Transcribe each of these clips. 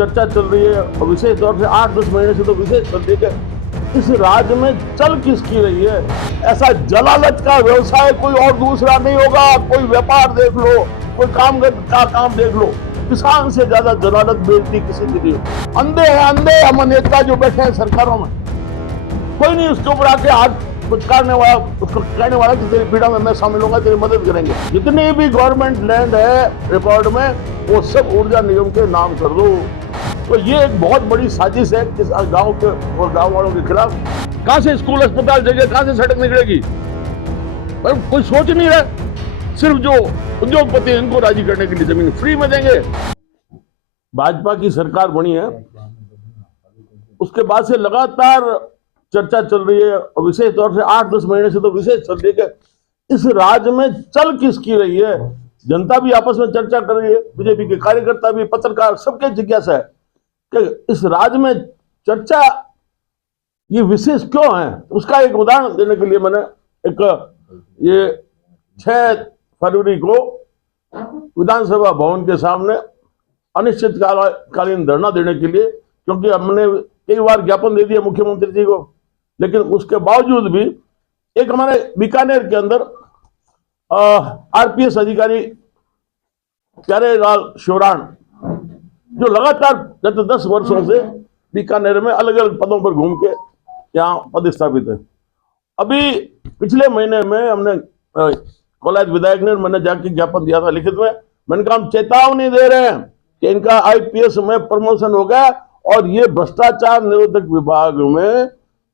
चर्चा चल रही है और विशेष तौर से 8-10 महीने से तो विशेष चल रही है इस राज्य में चल किसकी रही है। ऐसा जलालत का व्यवसाय कोई और दूसरा नहीं होगा। कोई व्यापार देख लो, कोई काम का काम देख लो, किसान से ज्यादा जलालत बेइज्जती किसी की नहीं होती। अंधे हैं अंधे हम नेता जो बैठे हैं सरकारों में, कोई नहीं उसके ऊपर आके हाथ पुचकारने वाला, उसको कहने वाला कि तेरी पीड़ा में मैं शामिल होगा, तेरी मदद करेंगे। जितनी भी गवर्नमेंट लैंड है रिकॉर्ड में वो सब ऊर्जा निगम के नाम कर दो। तो ये एक बहुत बड़ी साजिश है किस गांव के और गांव वालों के खिलाफ। कहां से स्कूल अस्पताल जगह, कहां से सड़क निकलेगी, पर कोई सोच नहीं रहा। सिर्फ जो उद्योगपति इनको राजी करने के लिए जमीन फ्री में देंगे। भाजपा की सरकार बनी है, उसके बाद से लगातार चर्चा चल रही है और विशेष तौर से 8-10 महीने से तो विशेष चल रही है कि इस राज्य में चल किसकी रही है। जनता भी आपस में चर्चा कर रही है, बीजेपी के कार्यकर्ता भी, पत्रकार, सबके जिज्ञासा है कि इस राज्य में चर्चा ये विशेष क्यों है। उसका एक उदाहरण देने के लिए मैंने एक ये 6 फरवरी को विधानसभा भवन के सामने अनिश्चितकालीन धरना देने के लिए, क्योंकि हमने कई बार ज्ञापन दे दिया मुख्यमंत्री जी को, लेकिन उसके बावजूद भी एक हमारे बीकानेर के अंदर आरपीएस अधिकारी प्यारेलाल शोराण जो लगातार गत 10 वर्षों से बीकानेर में अलग अलग पदों पर घूम के यहाँ पदस्थापित है। अभी पिछले महीने में हमने कोलायत विधायक ने, मैंने जाके ज्ञापन दिया था लिखित में। मैंने कहा हम चेतावनी दे रहे हैं कि इनका आईपीएस में प्रमोशन हो गया और ये भ्रष्टाचार निरोधक विभाग में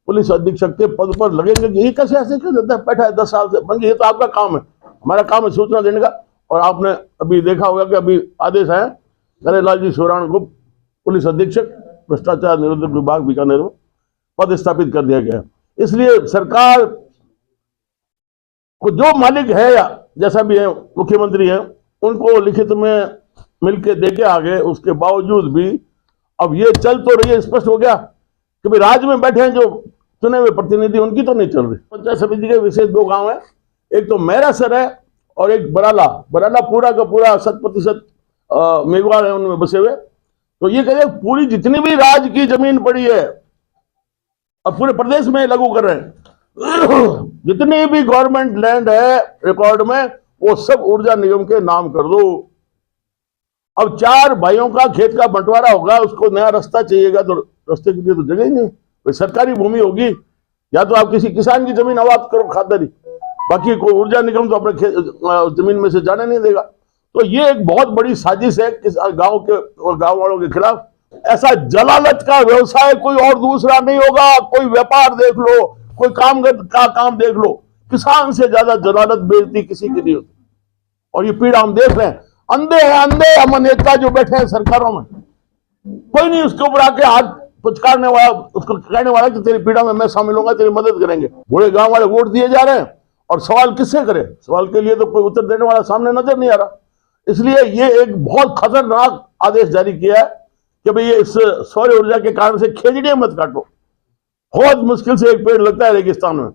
पुलिस अधीक्षक के पद पर लगेंगे। ये कैसे ऐसे कर देता है, बैठा है 10 साल से। ये तो आपका काम है, हमारा काम है सूचना देने का। और आपने अभी देखा होगा कि अभी आदेश आया प्यारेलाल जी शोराण को पुलिस अधीक्षक भ्रष्टाचार निरोधक विभाग बीकानेर में पदस्थापित कर दिया गया। इसलिए सरकार को जो मालिक है या जैसा भी है मुख्यमंत्री है, उनको लिखित में मिलके देके आगे, उसके बावजूद भी अब ये चल तो रही है। स्पष्ट हो गया कि भाई राज्य में बैठे हैं जो चुने हुए प्रतिनिधि, उनकी तो नहीं चल रही। पंचायत समिति के विशेष 2 गांव हैं, एक तो मैरासर है और एक बराला। बराला पूरा का पूरा 100% मेघवाल है उनमें बसे हुए। तो ये कह पूरी जितनी भी राज्य की जमीन पड़ी है और पूरे प्रदेश में लागू कर रहे हैं। जितनी भी गवर्नमेंट लैंड है रिकॉर्ड में वो सब ऊर्जा निगम के नाम कर दो। अब 4 भाइयों का खेत का बंटवारा होगा, उसको नया रास्ता चाहिएगा तो रास्ते के लिए तो जगह ही नहीं। कोई सरकारी भूमि होगी या तो आप किसी किसान की जमीन आबाद करो खादरी, बाकी कोई ऊर्जा निगम तो अपने जमीन में से जाने नहीं देगा। तो ये एक बहुत बड़ी साजिश है किस गांव के और गांव वालों के खिलाफ। ऐसा जलालत का व्यवसाय कोई और दूसरा नहीं होगा। कोई व्यापार देख लो, कोई काम का काम देख लो, किसान से ज्यादा जलालत बेइज्जती किसी की नहीं होती। और ये पीड़ा हम देख रहे हैं। अंधे हैं अंधे हम नेता जो बैठे हैं सरकारों में, कोई नहीं उसके ऊपर आके हाथ पुचकारने वाला, उसको कहने वाला कि तेरी पीड़ा में मैं शामिल होगा, तेरी मदद करेंगे। बूढ़े गांव वाले वोट दिए जा रहे हैं और सवाल किससे करें। सवाल के लिए तो कोई उत्तर देने वाला सामने नजर नहीं आ रहा। इसलिए ये एक बहुत खतरनाक आदेश जारी किया है कि भाई ये इस सौर ऊर्जा के कारण से खेजड़ियां मत काटो। बहुत मुश्किल से एक पेड़ लगता है रेगिस्तान में।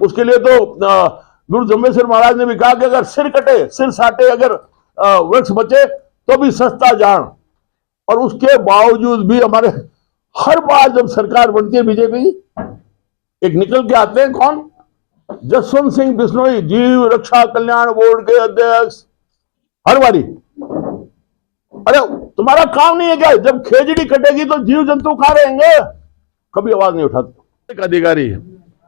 उसके लिए तो गुरु जम्बेश्वर महाराज ने भी कहा कि अगर सिर कटे, सिर साटे, अगर वृक्ष बचे तो भी सस्ता जान। और उसके बावजूद भी हमारे हर बार जब सरकार बनती है बीजेपी, एक निकल के आते हैं कौन, जसवंत सिंह बिश्नोई, जीव रक्षा कल्याण बोर्ड के अध्यक्ष। हर बारी अरे तुम्हारा काम नहीं है क्या, जब खेजड़ी कटेगी तो जीव जंतु कहां रहेंगे, कभी आवाज नहीं उठाते। एक अधिकारी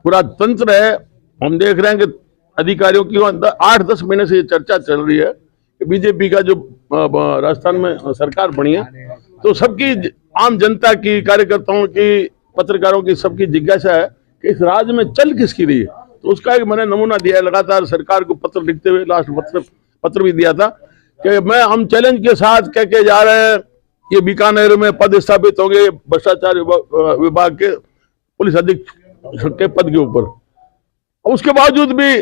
पूरा तंत्र है। हम देख रहे हैं कि अधिकारियों की 8-10 महीने से ये चर्चा चल रही है कि बीजेपी का जो राजस्थान में सरकार बनी है, तो सबकी, आम जनता की, कार्यकर्ताओं की, पत्रकारों की, सबकी जिज्ञासा है कि इस राज्य में चल किसकी रही है। तो उसका एक मैंने नमूना दिया है। लगातार सरकार को पत्र लिखते हुए लास्ट पत्र भी दिया था कि हम चैलेंज के साथ कह के जा रहे हैं ये बीकानेर में पद स्थापित होंगे भ्रष्टाचार विभाग के पुलिस अधीक्षक के पद के ऊपर। उसके बावजूद भी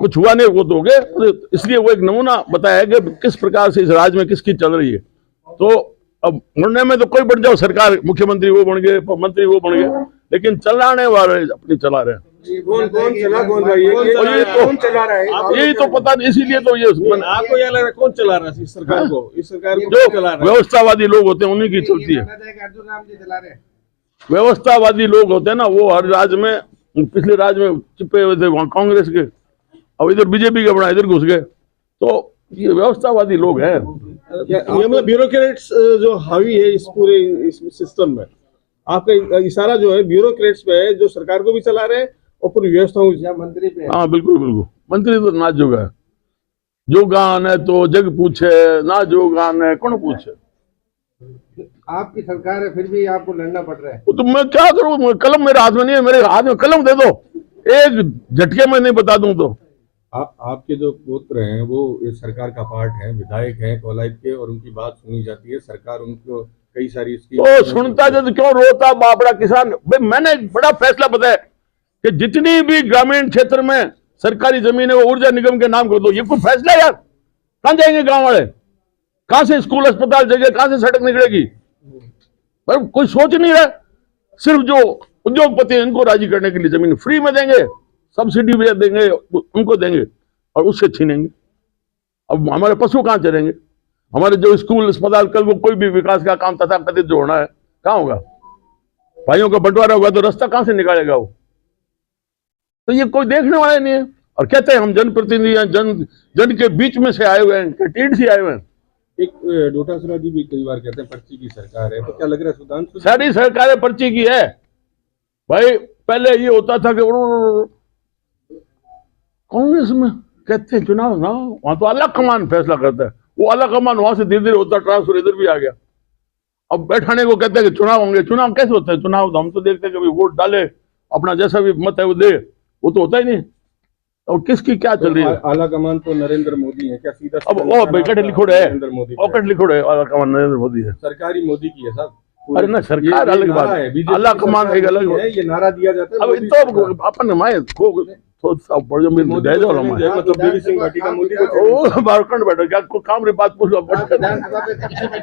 कुछ हुआ नहीं, वो तो हो गए। इसलिए वो एक नमूना बताया है कि किस प्रकार से इस राज्य में किसकी चल रही है। तो अब मुड़ने में तो कोई बन जाओ सरकार, मुख्यमंत्री वो बन गए, मंत्री वो बन गए, लेकिन चलाने वाले अपनी चला रहे हैं। कौन कौन चला कौन रहा है, कौन चला रहा है, यही तो पता नहीं, इसीलिए तो ये आपको क्या लग रहा है कौन चला रहा है इस सरकार को? इस सरकार को जो कौन चला रहा है? व्यवस्थावादी लोग होते हैं उन्हीं की चलती है। अर्जुन राम जी चला रहे हैं। व्यवस्थावादी लोग होते हैं ना, वो हर राज्य में, पिछले राज्य में चिपे हुए थे वहां कांग्रेस के, अब इधर बीजेपी का बना, इधर घुस गए, तो ये व्यवस्थावादी लोग हैं। ये मतलब ब्यूरोक्रेट्स जो हावी है इस पूरे इस सिस्टम में, आपका इशारा जो है ब्यूरोक्रेट्स पे है, जो सरकार को भी चला रहे हैं और पूरी व्यवस्थाओं या मंत्री पे। हाँ बिल्कुल बिल्कुल, मंत्री तो ना जोगा है, जो गान है तो जग पूछे, ना जो गान है कौन पूछे। आपकी सरकार है फिर भी आपको लड़ना पड़ रहा है। तो मैं क्या करूं, कलम मेरे हाथ में नहीं है, मेरे हाथ में कलम दे दो, एक झटके में नहीं बता दूं तो। आपके जो पुत्र हैं वो इस सरकार का पार्ट है, विधायक हैं कोलाइट के, और उनकी बात सुनी जाती है, सरकार उनको कई सारी तो सुनता जब क्यों रोता बापड़ा किसान। भाई मैंने एक बड़ा फैसला बताया कि जितनी भी ग्रामीण क्षेत्र में सरकारी जमीन है वो ऊर्जा निगम के नाम कर दो। ये कोई फैसला यार, कहां जाएंगे गांव वाले, कहां से स्कूल अस्पताल जगह, कहां से सड़क निकलेगी? पर कोई सोच नहीं रहा, सिर्फ जो उद्योगपति हैं इनको राजी करने के लिए जमीन फ्री में देंगे, सब्सिडी भी देंगे, उनको देंगे और उससे छीनेंगे। अब हमारे पशु कहां चलेंगे, हमारे जो स्कूल अस्पताल, कल वो कोई भी विकास का काम तथाकथित जो होना है कहां होगा? भाइयों का बंटवारा होगा तो रास्ता कहां से निकालेगा वो? तो ये कोई देखने वाला नहीं है। और कहते हैं हम जनप्रतिनिधि हैं, जन के बीच में से आए हुए हैं, टीड से आए हुए हैं। एक डोटासरा जी भी कई बार कहते हैं पर्ची की सरकार है, तो क्या लग रहा है सुधांशु? सारी सरकारें पर्ची की है भाई। पहले ये होता था कि कांग्रेस में कहते हैं चुनाव ना, वहां तो आला कमान फैसला करता है, वो आला कमान वहां से धीरे धीरे होता ट्रांसफर इधर भी आ गया। अब बैठाने को कहते हैं कि चुनाव होंगे, चुनाव कैसे होता है? चुनाव तो हम तो देखते हैं कभी वोट डाले, अपना जैसा भी मत है वो दे, वो तो होता ही नहीं। और किसकी क्या चल रही है? आला कमान तो नरेंद्र मोदी है क्या? सीधा अब वो बेकट लिखोड़ है, नरेंद्र मोदी पॉकेट लिखोड़ है, आला कमान नरेंद्र मोदी है, सरकारी मोदी की है साहब। अरे ना सरकार अलग बात है, आला कमान एक अलग है, ये नारा दिया जाता है। अब तो अपन माए मतलब बीवी सिंह भाटी का मोदी को बारखंड बैठो क्या काम रे बात पूछ लो।